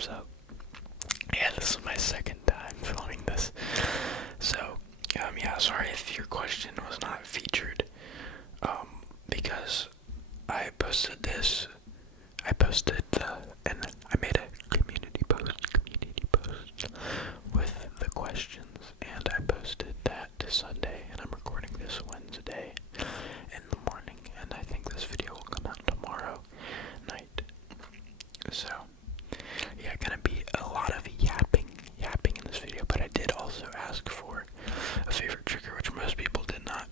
So yeah, this is my second time filming this. So yeah, sorry if your question was not featured. Because I posted this. And I made a community post with the questions, and I posted that Sunday, and I'm recording this Wednesday in the morning, and I think this video will come out tomorrow night. So, yeah, gonna be a lot of yapping in this video, but I did also ask for a favorite trigger, which most people did not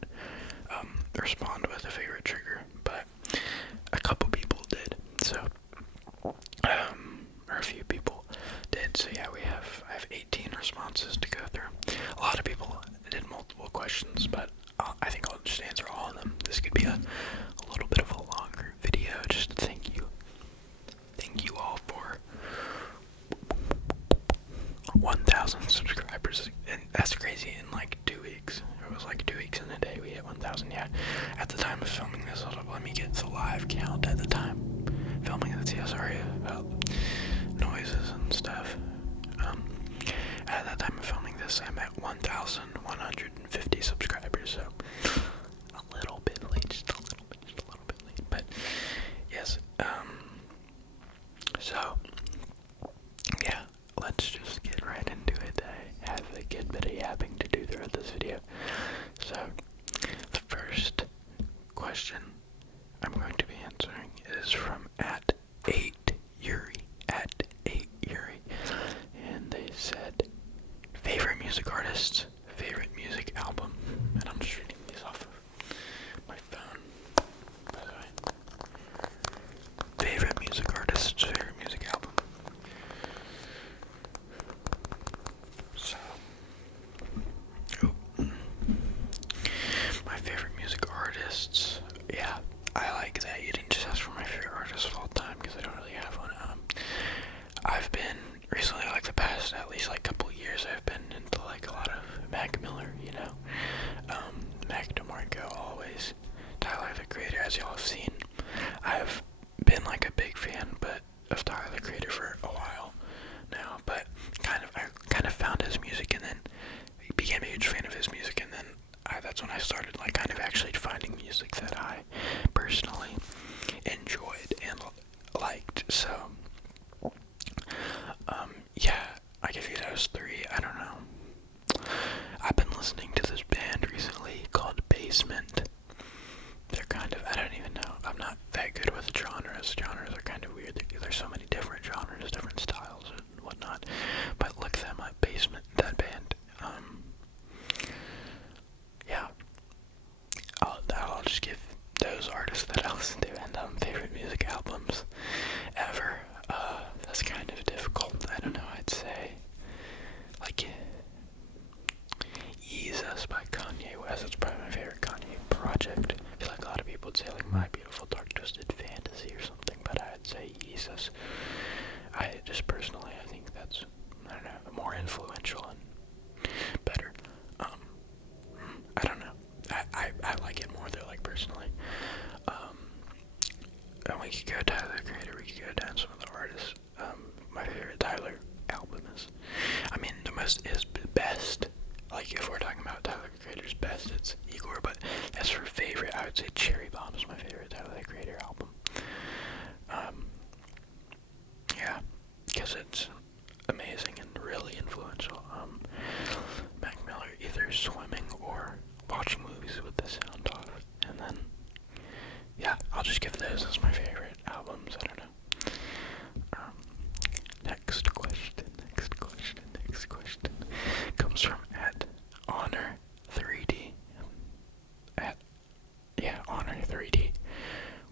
respond with a favorite trigger, but a couple people did, so, or a few people did, so yeah, I have 18 responses to go through. A lot of people did multiple questions, but I think I'll just answer all of them. This could be a little bit of a longer video, just to thank you all for 1,000 subscribers, and that's crazy, in like 2 weeks. It was like 2 weeks in a day we hit 1,000, yeah. At the time of filming this, let me get the live count at the time filming this. Yeah, sorry about noises and stuff. At that time of filming this, I'm at 1,150 subscribers, so a little bit late, just a little bit late, but yes, so, yeah, let's just get right into it. I have a good bit of yapping to do throughout this video. So, the first question I'm going to be answering is from @8Yuri, and they said, favorite music artists, favorite music album, and I'm just reading these off of my phone, by the way. Favorite music artists, favorite music album. So, my favorite music artists, yeah, I like that you didn't just ask for my favorite artist of all time, because I don't really have one. I've been, recently, like the past, at least like couple years, I've been into like a lot of Mac Miller, you know, Mac DeMarco, always, Tyler the Creator, as y'all have seen. I've been like a big fan, of Tyler the Creator for a while now, but I kind of found his music, and then became a huge fan of his music, and then that's when I started like kind of actually finding music that I personally enjoyed and liked. So yeah, I give you those three. I don't know, I've been listening to this band recently called Basement. They're kind of, I don't even know, I'm not that good with genres are kind of weird. There's so many different genres, different styles and whatnot, but look them up, Basement, that band. Yeah, I'll just give those artists that I listen to, and favorite music albums ever. That's kind of difficult. I don't know, I'd say like Ease Us by Kanye West. That's probably my favorite Kanye project. I feel like a lot of people would say like My Beautiful Dark Twisted Fantasy or something, but I'd say Ease Us. I just personally, I think that's, I don't know, more influential and better. I don't know. I like it more though, like personally. And we could go Tyler the Creator, we could go down some of the artists. My favorite Tyler album is, I mean, his best, like if we're talking about Tyler the Creator's best, it's Igor, but as for favorite, I would say Cherry Bomb is my favorite Tyler the Creator album. Yeah, because it's amazing and really influential. Mac Miller, either swimming or watching movies with the sound off, and then, yeah, I'll just give those as my favorite albums. I don't know. Next question comes from @Honor3D. Honor3D.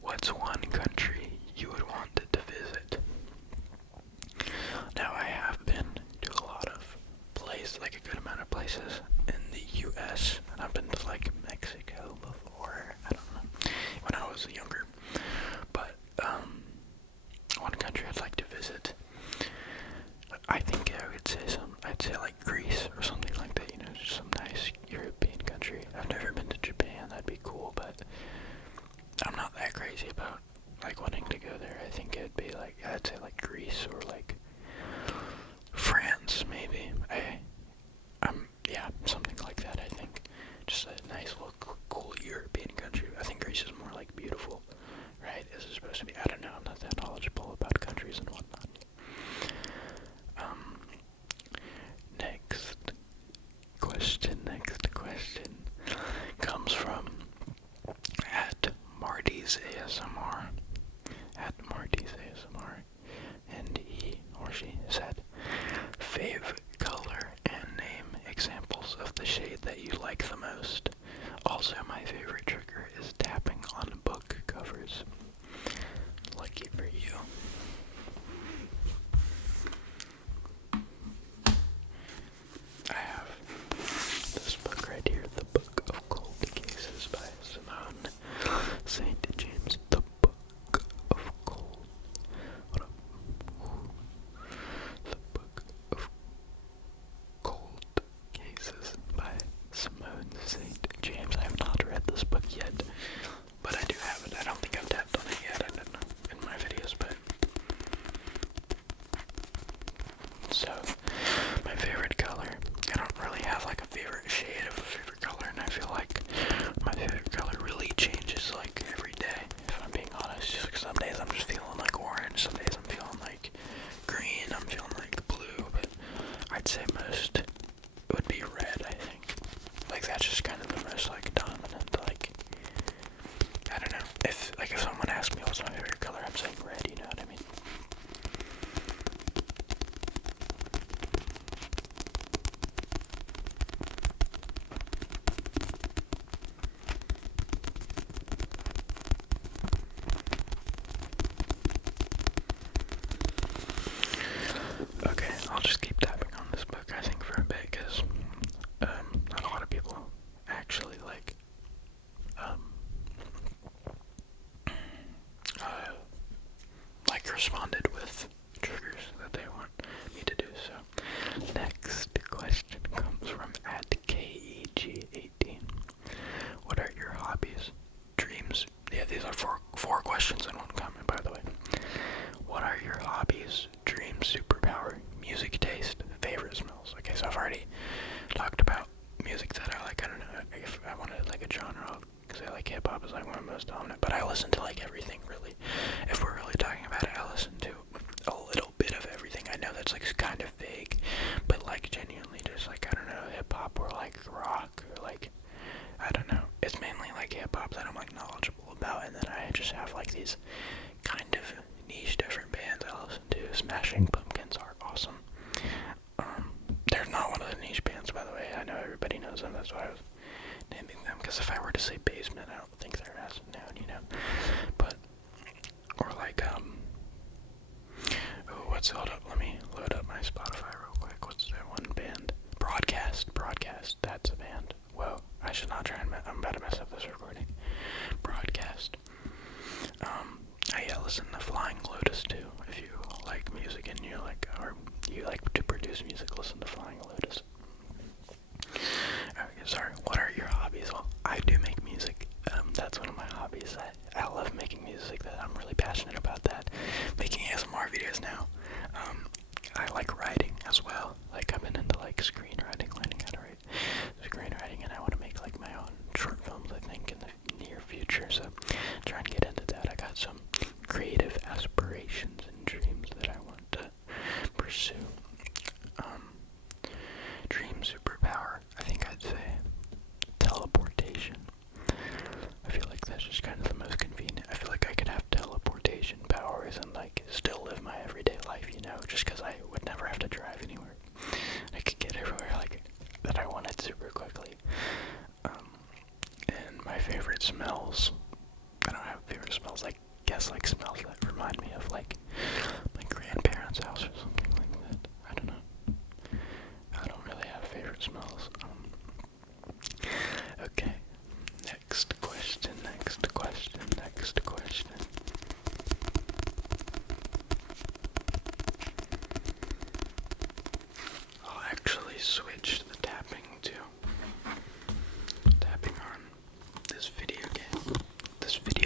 What's one country you would want to visit? Now, So, my favorite color, I don't really have like a favorite shade of a favorite color, and I feel like my favorite color really changes like every day, if I'm being honest. Just like some days I'm just feeling like orange, some days I'm feeling like green, I'm feeling like blue, but I'd say most would be red, I think. Like that's just kind of the most like dominant, like, I don't know. If someone asks me what's my favorite color, I'm saying red, you know what I mean? Okay, I'll just keep tapping on this book, I think, for a bit, because not a lot of people actually responded with triggers that they want me to do. So next question comes from @KEG18. What are your hobbies, dreams? Yeah, these are four questions in one comment, by the way. What are your hobbies, dreams, superpower, music taste, favorite smells? Okay, so I've already talked about music that I like. I don't know if I wanted like a genre, because I like hip hop is like one of the most dominant, but I listen to like everything, really. If we're really talking about it, I listen to a little bit of everything. I know that's like kind of vague, but like genuinely just like, I don't know, hip hop or like rock or like, I don't know. It's mainly like hip hop that I'm like knowledgeable about, and then I just have like these kind of niche different bands I listen to. Smashing Pumpkins are awesome. They're not one of the niche bands, by the way. I know everybody knows them, that's why I was naming them, because if I were to say Basement, I don't think they're as known, you know. But, or like, hold up, let me load up my Spotify real quick. What's that one band? Broadcast, that's a band. Whoa, I should not try and, I'm about to mess up this recording. Broadcast. I listen to Flying Lotus too. If you like music and you like, or you like to produce music, listen to Flying Lotus. Okay, sorry, what are your hobbies? Well, I do make music. That's one of my hobbies. I love making music. That I'm really passionate about that. Making ASMR videos now. I like writing as well. Like I've been into like screenwriting, learning how to write screenwriting, and I want to make like my own short films, I think, in the near future. So try and get into that. I got some creative aspirations and dreams that I want to pursue. Dream superpower, I think I'd say teleportation. I feel like that's just kind of the most convenient. I feel like I could have teleportation powers and like still live my everyday life, you know, just because I would never have to drive anywhere. I could get everywhere like that I wanted super quickly. And my favorite smells, I don't have favorite smells, I guess like smells that remind me of like my grandparents' house or something like that. I don't know. I don't really have favorite smells. Okay. Next question. I'll actually switch the tapping to tapping on this video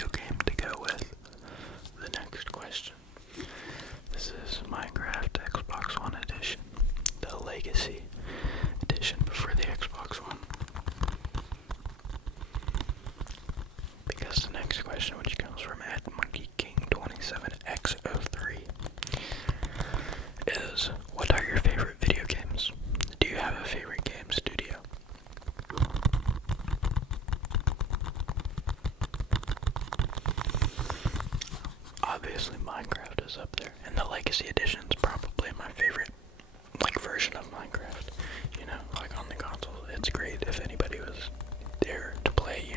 game to go with the next question. This is Minecraft Xbox One Edition, the Legacy Edition before the Xbox One. Because the next question, which comes from @MonkeyKing27X03, is, what are your favorite video games? Do you have a favorite game studio? Obviously Minecraft is up there, and the Legacy Edition is probably my favorite like version of Minecraft, you know, like on the console. It's great. If anybody was there to play, you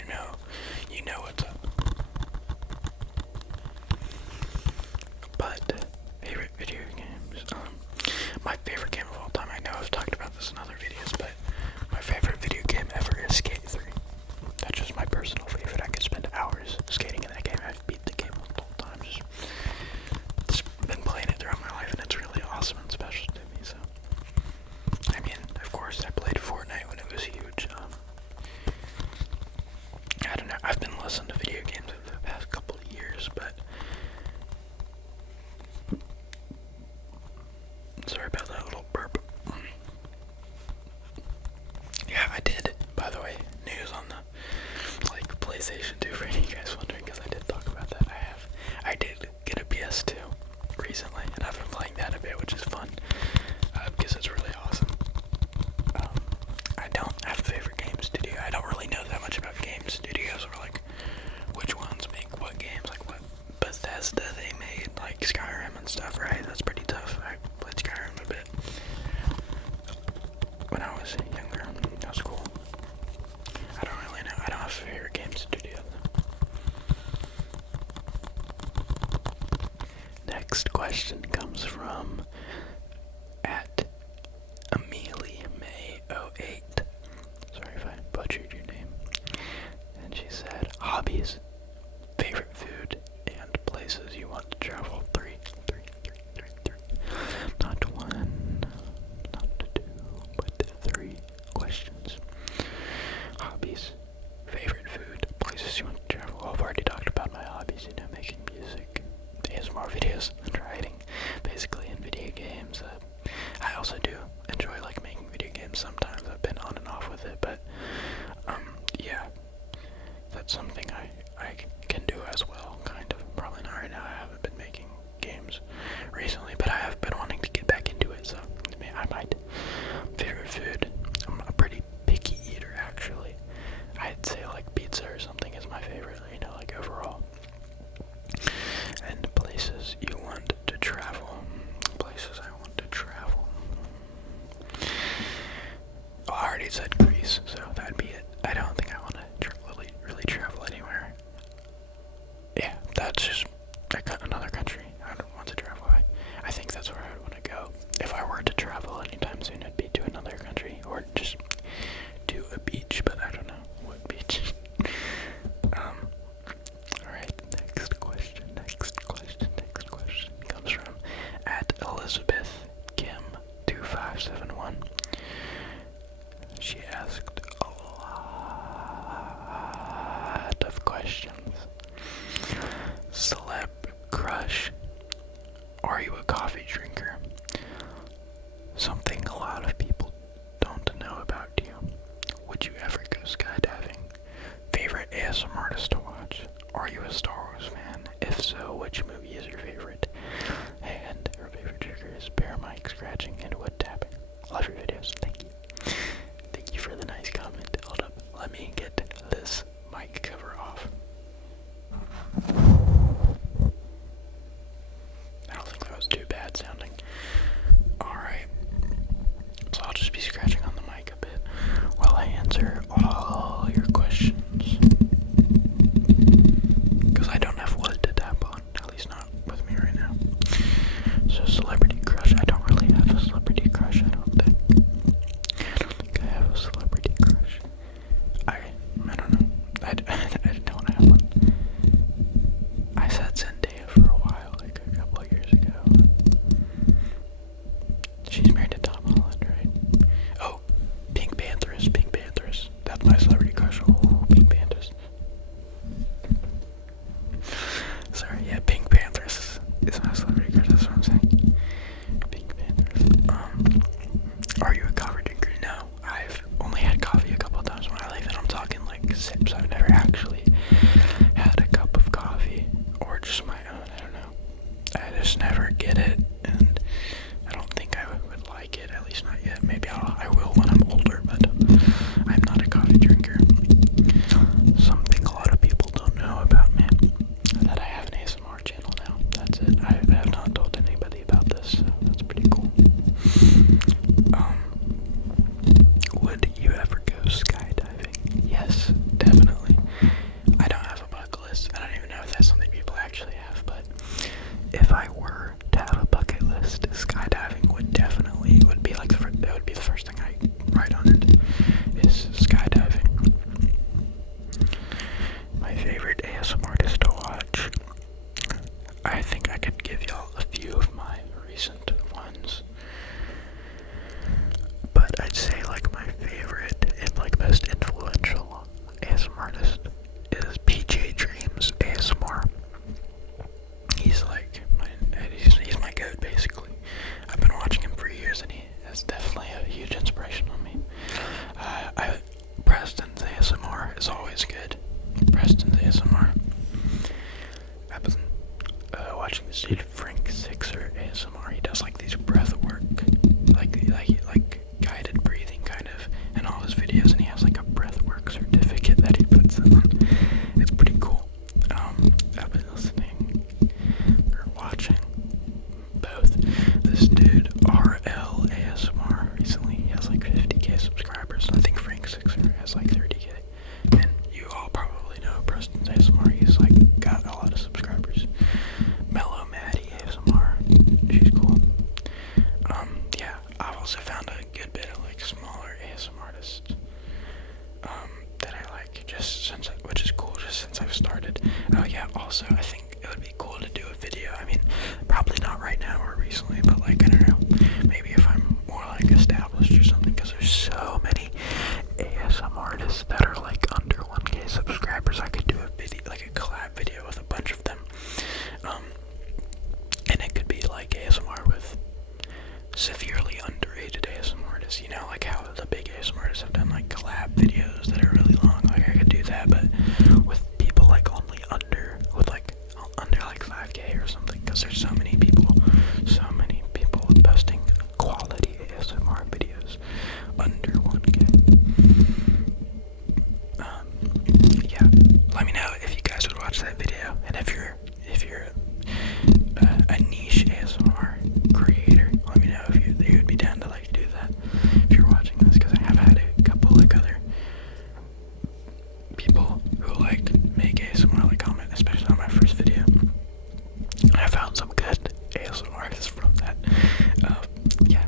know what's up. But favorite video games, my favorite game of all time, I know I've talked about this in other videos, but my favorite video game ever is Skate 3. That's just my personal favorite. I could spend hours skating in that game. I've beat the game multiple times. Just been playing it throughout my life, and it's really awesome and special to me. So, I mean, of course, I played Fortnite when it was huge. I don't know. I've been listening to video games over the past couple of years, but sorry. Sorry about that little burp. Yeah, I did, by the way, news on the, PlayStation 2 for you guys wondering, because I did talk about that. I did get a PS2 recently, and I've been playing that a bit, which is fun, because it's really awesome. I don't have a favorite game studio. I don't really know that much about game studios, or which ones make what games, what Bethesda they made, Skyrim and stuff, right? That's pretty tough. I played Skyrim a bit when I was younger. That was cool. I don't really know. I don't have a favorite game studio, though. Next question comes from @AmeliaMay08. Sorry if I butchered your name. And she said, hobbies, favorite food, and places you want to travel. Three. Not one, not two, but three questions. Hobbies, favorite food, places you want to travel. Well, I've already talked about my hobbies, making music, ASMR videos, and writing, basically, in video games. I also do enjoy making video games sometimes. I've been on and off with it, but yeah, that's something I can do as well, kind of. Probably not right now. I haven't been making games recently, but I have been wanting to get back into it, so I might. Favorite food, I'm a pretty picky eater, actually. I'd say pizza or something is my favorite, overall. And places you want to travel. Places I want to travel. Oh, I already said Greece, so that'd be it. I don't think I want to really travel anywhere. Yeah, that's just another country I don't want to travel. I think that's where I would want to go. If I were to travel anytime soon, it'd be to another country, or just to a beach, but I don't know what beach. Alright, next question comes from @ElizabethKim2571. She asked a lot of questions. Celeb crush. Are you a coffee drinker? Something a lot of people don't know about you. Would you ever go skydiving? Favorite ASMR artist to watch? Are you a Star Wars fan? If so, which movie is your favorite? And her favorite trigger is bear mic scratching and wood tapping. Love your videos. Thank you. Thank you for the nice comment. Hold up. Let me get this mic cover off. I don't think that was too bad sounding. Alright. So I'll just be scratching on the mic a bit while I answer all your questions. Because I don't have wood to tap on. At least not with me right now. So celebrity crush. I don't really have a celebrity crush, I don't think. also found a good bit of like smaller ASM artists that I like, just since, which is cool, just since I've started. Oh yeah, also I think it would be cool to do a video. I mean, probably not right now or recently, but like, I don't know, maybe if I'm more like established or something, because there's so many ASM artists that are like under 1K subscribers. I could do a video, like a collab video with a bunch of them, and it could be like ASMR with severely underrated ASM artists, you know, like how the big ASM artists have done like collab videos that are really long. Like I could do that, but with people like only under 5K or something, because there's so many people posting quality ASMR videos under 1K. Yeah, let me know if you guys would watch that video, and if you're a niche ASMR creator, let me know if you would be down to like do that if you're watching this, because I have had a couple like other people who like make ASMR like comment, especially on my first video. I found some good ASMR artists from that. Yeah.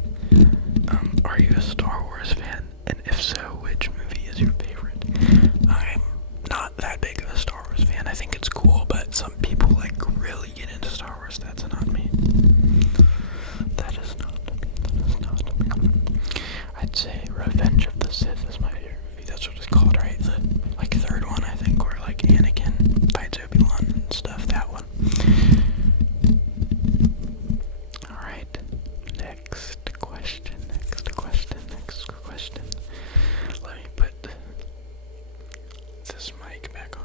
Are you a Star Wars fan? And if so, which movie is your favorite? I'm not that big of a Star Wars fan. I think it's cool, but some people like really get into Star Wars. That's not me. That is not me. I'd say Revenge of the Sith is my favorite movie. That's what it's called, right? The like third one, I think, where like Anakin fights Obi-Wan and stuff. That one. Alright. Next question. Let me put this mic back on.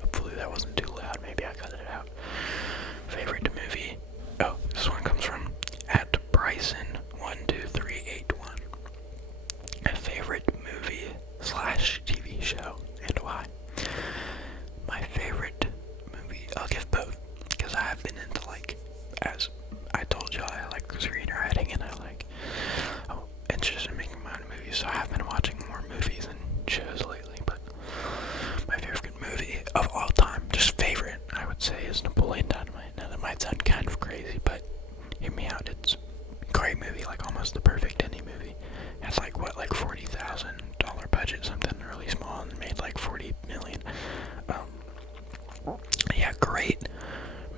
Hopefully that wasn't too loud. Maybe I cut it out. Favorite movie? Oh, this one comes from @Bryson12381. A favorite movie / TV show, and why? My favorite movie, I'll give both, because I have been into like, as I told you, I like screenwriting, and I'm interested in making my own movies, so I have been watching more movies and shows lately. But my favorite movie of all time, just favorite, I would say, is Napoleon Dynamite. Now that might sound kind of crazy, but hear me out, it's a great movie, like almost the perfect indie movie. It has like $40,000 budget, something really small, and made like 40 million. Yeah, great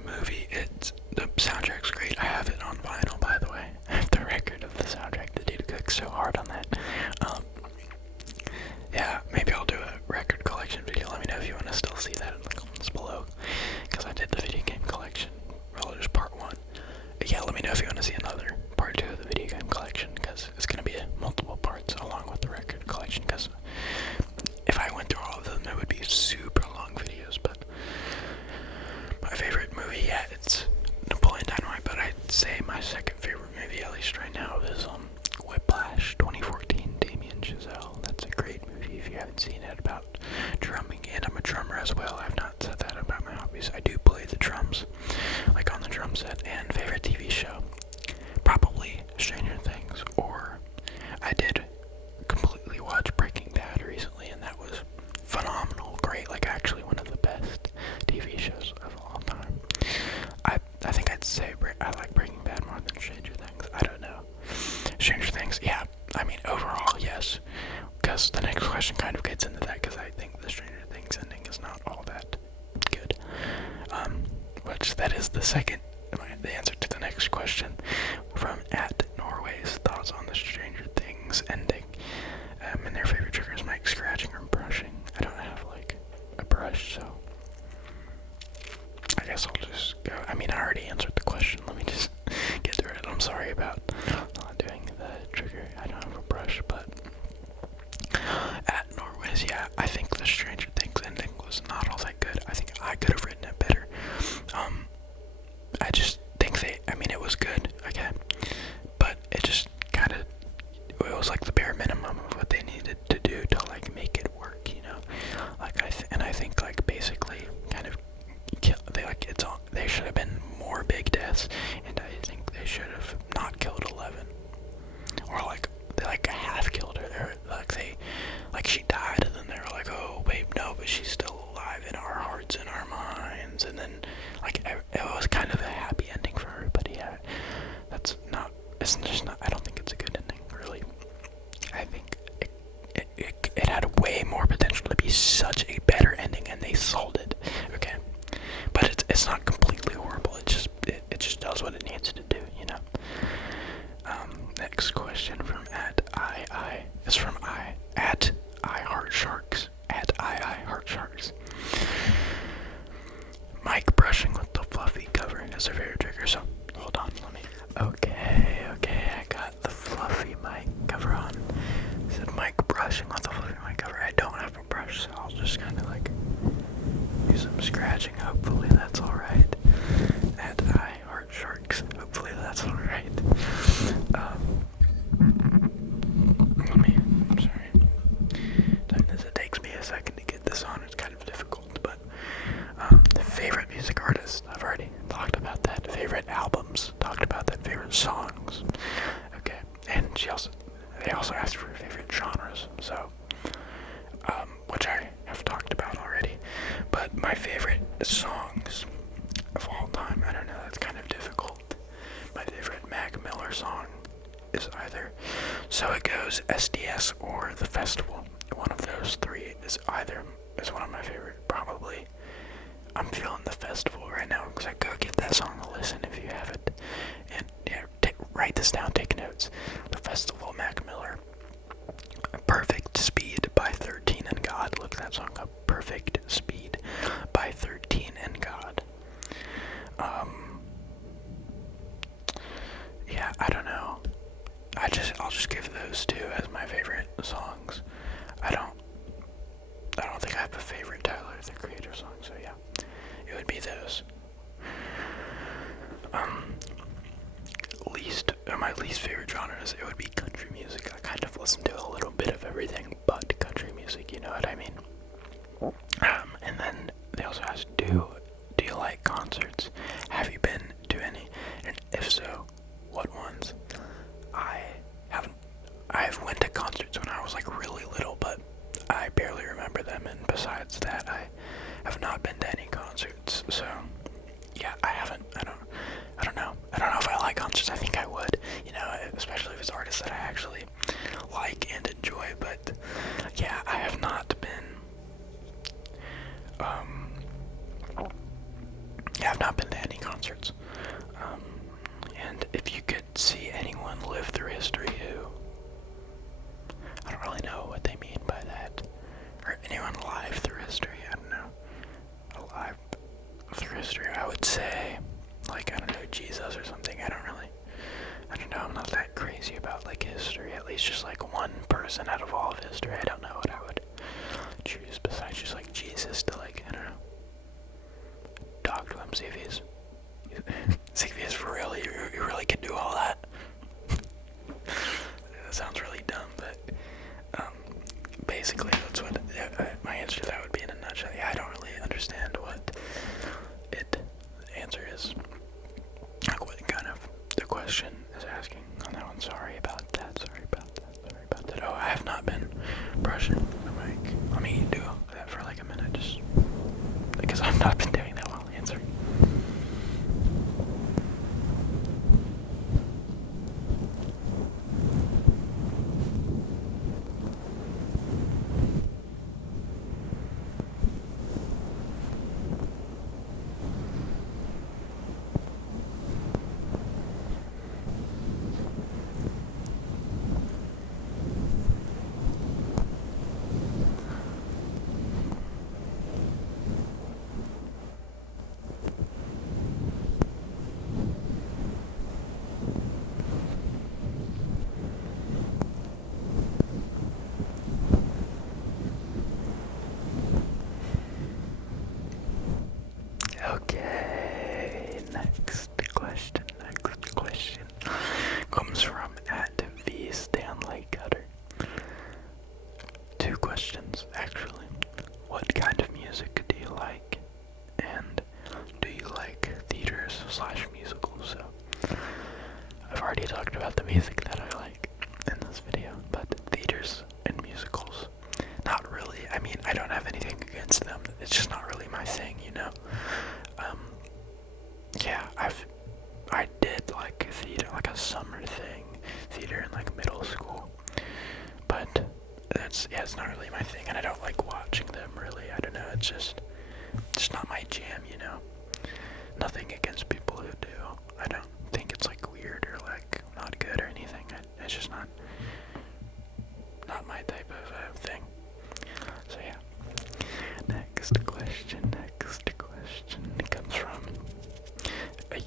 movie. The soundtrack's great. I have it on vinyl, by the way. I have the record of the soundtrack. The dude cooked so hard on that. Yeah, maybe I'll do a record collection video. Let me know if you want to still see that in the comments below, because I did the video game collection. Well, there's part 1. Yeah, let me know if you want to see another part 2 of the video game collection, because it's going to be multiple parts along with the record collection, because if I went through all of them, it would be super long videos. But my favorite movie, yeah, it's Napoleon Dynamite, but I'd say my second favorite movie, at least right now, is Whiplash 2014, Damien Chazelle. That's a great movie if you haven't seen it, about drumming, and I'm a drummer as well. I've not said that about my hobbies. I do play the drums, like on the drum set. And favorite TV show, probably Stranger Things, or I did completely watch Breaking Bad recently, and that was phenomenal, great, like actually one of the best TV shows of all time. I think I'd say I like Breaking Bad more than Stranger Things. I don't know. Stranger Things, yeah, I mean overall, yes, because the next question kind of gets into that, because I think the Stranger Things ending is not all that good. Which that is the answer to the next question from @Norway's thoughts on the Stranger Things ending. And their favorite triggers, mic scratching or brushing. I don't have like a brush, so I guess I'll just go. I mean, I already answered the question. Let me just get through it. I'm sorry about not doing the trigger. I don't have a brush, but @Norway's, yeah, I think the Stranger Things ending was not all that good. I think I could have written it better. I just think it was good, okay, but it just kind of, it was like the bare minimum of what they needed to do to like make it work, you know, like I think like basically kind of they should have been more big deaths, and I think they should have not killed 11, or like they like half killed her, like she died, and then they were like, oh wait, no, but she's still alive in our hearts and our minds, and then like it was kind of a happy as their favorite trigger. So hold on, let me. Okay, I got the fluffy mic cover on. It said mic brushing on the fluffy mic cover. I don't have a brush, so I'll just kind of like do some scratching. Hopefully that's alright. And I heart sharks. Hopefully that's alright. I'm sorry. It takes me a second to get this on. It's kind of difficult, but favorite music artist, I've already talked about that. Favorite albums, talked about that. Favorite songs, okay. And they also asked for favorite genres, so which I have talked about already. But my favorite songs of all time, I don't know, that's kind of difficult. My favorite Mac Miller song is either So It Goes, SDS, or The Festival. One of those three is one of my favorite, probably. I'm feeling The Festival right now, because I go give that song a listen if you haven't. And yeah, write this down, take notes. The Festival, Mac Miller. Perfect Speed by 13 and God. Look that song up. Perfect Speed by 13 and God. Yeah, I don't know. I'll just give those two as my favorite songs. I don't think I have a favorite Tyler, the Creator song, so yeah. It would be those. My least favorite genres, it would be country music. I kind of listen to a little bit of everything but country music, you know what I mean? And then they also asked, do you like concerts? Have you been to any? And if so, what ones? I've went to concerts when I was like really little, but I barely remember them, and besides that, I have not been to any concerts, so yeah, I haven't. I don't know if I like concerts. I think I would, you know, especially if it's artists that I actually like and enjoy, but yeah, I have not been, I've not been to any concerts, and if you could see anyone live through history who, I don't really know what they mean by that, or anyone alive through history, I don't know, alive through history, I would say, like, I don't know, Jesus or something. I don't know, I'm not that crazy about, like, history, at least just, like, one person out of all of history. I don't know what I would choose besides just, like, Jesus to, like, I don't know, talk to him, see if he's for real, you really can do all that. That sounds really dumb, but, basically, that's what my answer to that would be in a nutshell. Yeah, I don't really understand what the answer is. Like what kind of the question is asking on that one. Sorry about that. Oh, I have not been brushing the mic. Let me do that for like a minute, just because I've not been doing that while answering. Okay, next question comes from @VStanleyCutter. Two questions, actually. What kind of music do you like? And do you like theaters/musicals? So, I've already talked about the music that I like in this video, but theaters and musicals, not really. I mean, I don't have anything against them. It's just not really my thing, you know? Yeah, I did like theater, like a summer thing, theater in like middle school, but it's not really my thing, and I don't like watching them really. I don't know, it's just not my jam, you know? Nothing against people who do. I don't think it's like weird or like not good or anything. It's just not my type of thing. So yeah. Next question comes from a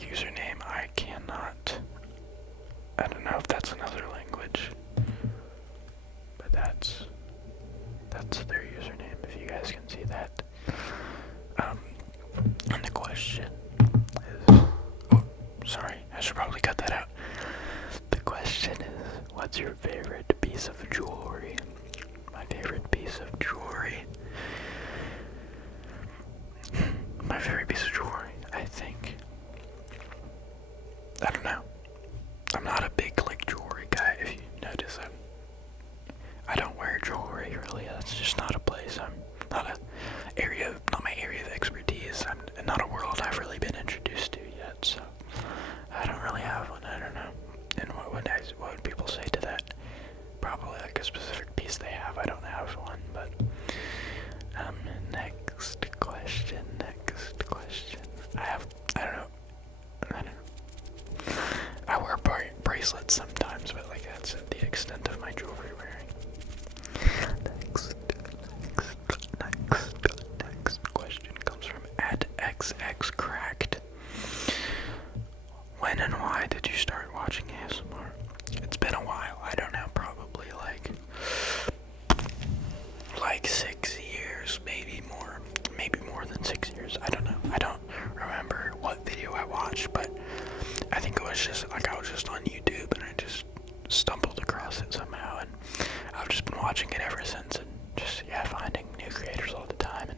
sorry, I should probably cut that out. The question is, what's your favorite piece of jewelry? My favorite piece of jewelry. My favorite piece of jewelry, I think. I don't know. I'm not a big like jewelry guy. If you notice, I don't wear jewelry really. That's just not a place. I'm not not my area of expertise. I'm not a world I've really been introduced to yet. So I don't really have one. I don't know. And what would people say to that? Probably like a specific piece they have. I don't have one, but next question. I don't know. I wear bracelets sometimes, but like that's the extent of my jewelry wearing. Next question comes from @xxcracked. When and why did you start watching ASMR? It's been a while. I don't know, probably like 6 years, maybe more than 6 years. I don't know. I don't remember what video I watched, but I think it was just like I was just on YouTube and I just stumbled across it somehow, and I've just been watching it ever since, and just finding new creators all the time. And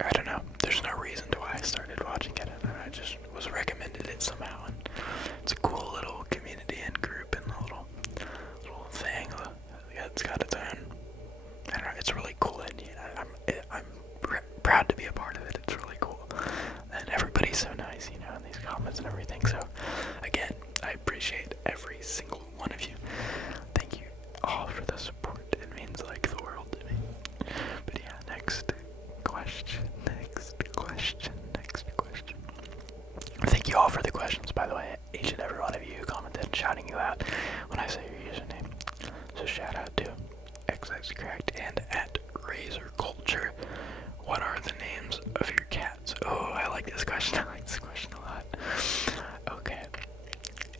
I don't know, there's no reason to why I started watching it, and I just was recommended it somehow, and it's a cool little community and group and a little thing. It's got its own, I don't know, it's really cool, and I'm proud to be a part of it. It's really cool, and everybody's so nice, in these comments and everything. So again, I appreciate every single one of you. Thank you all for the support. It means like the world to me. But yeah, next question. Thank you all for the questions, by the way. Each and every one of you who commented, shouting you out when I say your username. So shout out to XXCracked and @RazorCulture. What are the names of your cats? Oh, I like this question. I like this question a lot. Okay.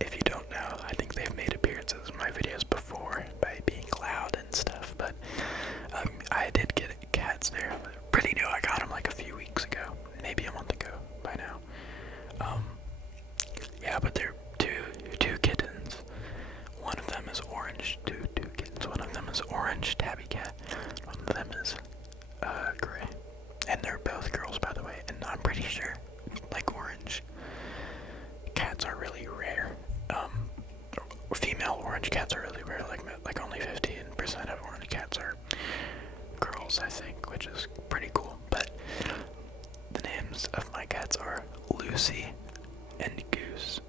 If you don't know, I think they've made appearances in my videos before by being loud and stuff, but I did get cats. They're pretty new. I got them like a few weeks ago, maybe a month ago by now. But they're two kittens. One of them is orange. Two kittens. One of them is orange tabby cat. One of them is gray. And they're both girls, by the way. And I'm pretty sure, like, orange cats are really rare. Female orange cats are really rare. Like only 15% of orange cats are girls, I think, which is pretty cool. But the names of my cats are Lucy and Goose.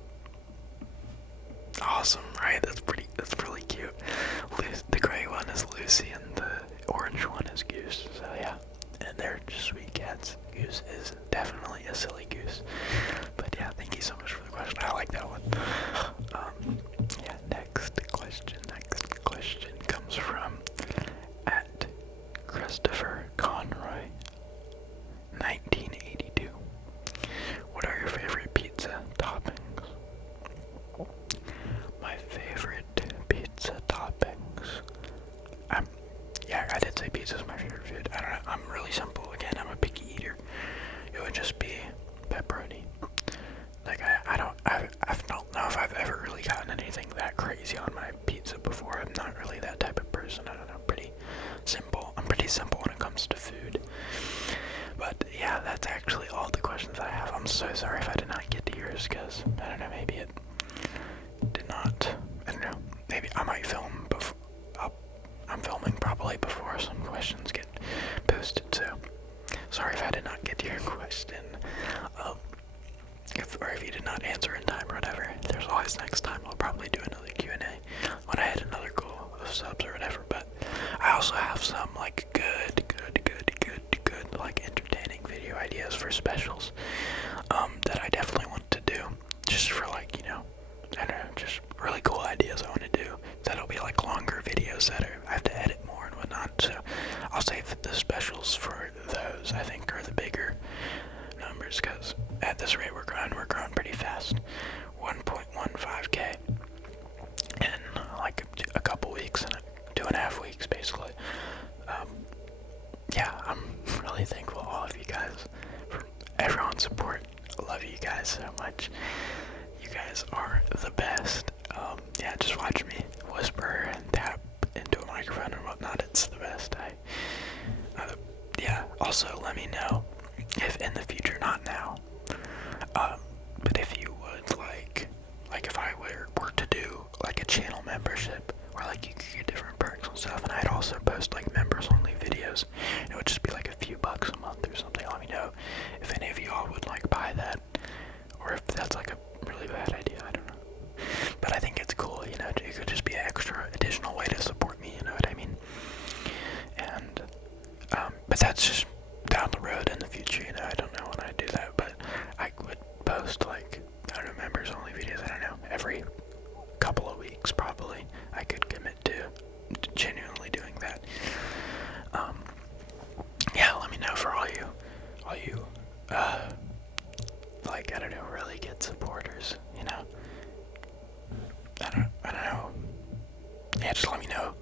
Awesome, right? That's really cute. The gray one is Lucy and the orange one is Goose. So yeah, and they're just sweet cats. Goose is definitely a silly goose. But yeah, thank you so much for the question. I like that one. Next question comes from @Christopher Conroy 1982. What are your favorite pizza toppings? My favorite pizza toppings. I did say pizza is my favorite food. I don't know. I'm really simple. Again, I'm a picky eater. It would just be pepperoni. Like I don't know if I've ever really gotten anything that crazy on my pizza before. I'm not really that type of person. I don't know. Pretty simple. I'm pretty simple when it comes to food. But yeah, that's actually all the questions I have. I'm so sorry if I did not get to yours, because I don't know, maybe it did not. I don't know. Maybe I might film before. I'm filming probably before some questions get posted, so sorry if I did not get to your question. If you did not answer in time or whatever, there's always next time. I'll probably do another Q&A when I hit another goal of subs or whatever. But I also have some like good like entertaining video ideas for specials that I definitely want to do, just for like, I don't know, just really cool ideas I want to do. That'll be like longer videos that I have to edit more and whatnot. So I'll save the specials for those. I think are the bigger numbers, because at this rate we're growing pretty fast. 1.15k in like a couple weeks, and 2.5 weeks basically. I'm really thankful to all of you guys for everyone's support. I love love you guys so much. You guys are the best. Yeah, just watch me whisper and tap into a microphone and whatnot. It's the best. Yeah. Also, let me know if in the future, not now, but if you would like if I were to do like a channel membership, where like you could get different perks and stuff, and I'd also post like members only videos. It would just be like a few bucks a month or something. Let me know if any of y'all would like buy that, or if that's like a really bad idea. I don't know, but I think it's cool. You know, it could just be an extra additional way to support me. You know what I mean? And but that's just down the road in the future. You know, I don't know when I do that, but I would post like, I don't know, members only videos. I don't know, every couple of weeks probably. I could commit to genuinely doing that. Yeah, let me know for all you like, I don't know, really good supporters, you know. I don't know. Yeah, just let me know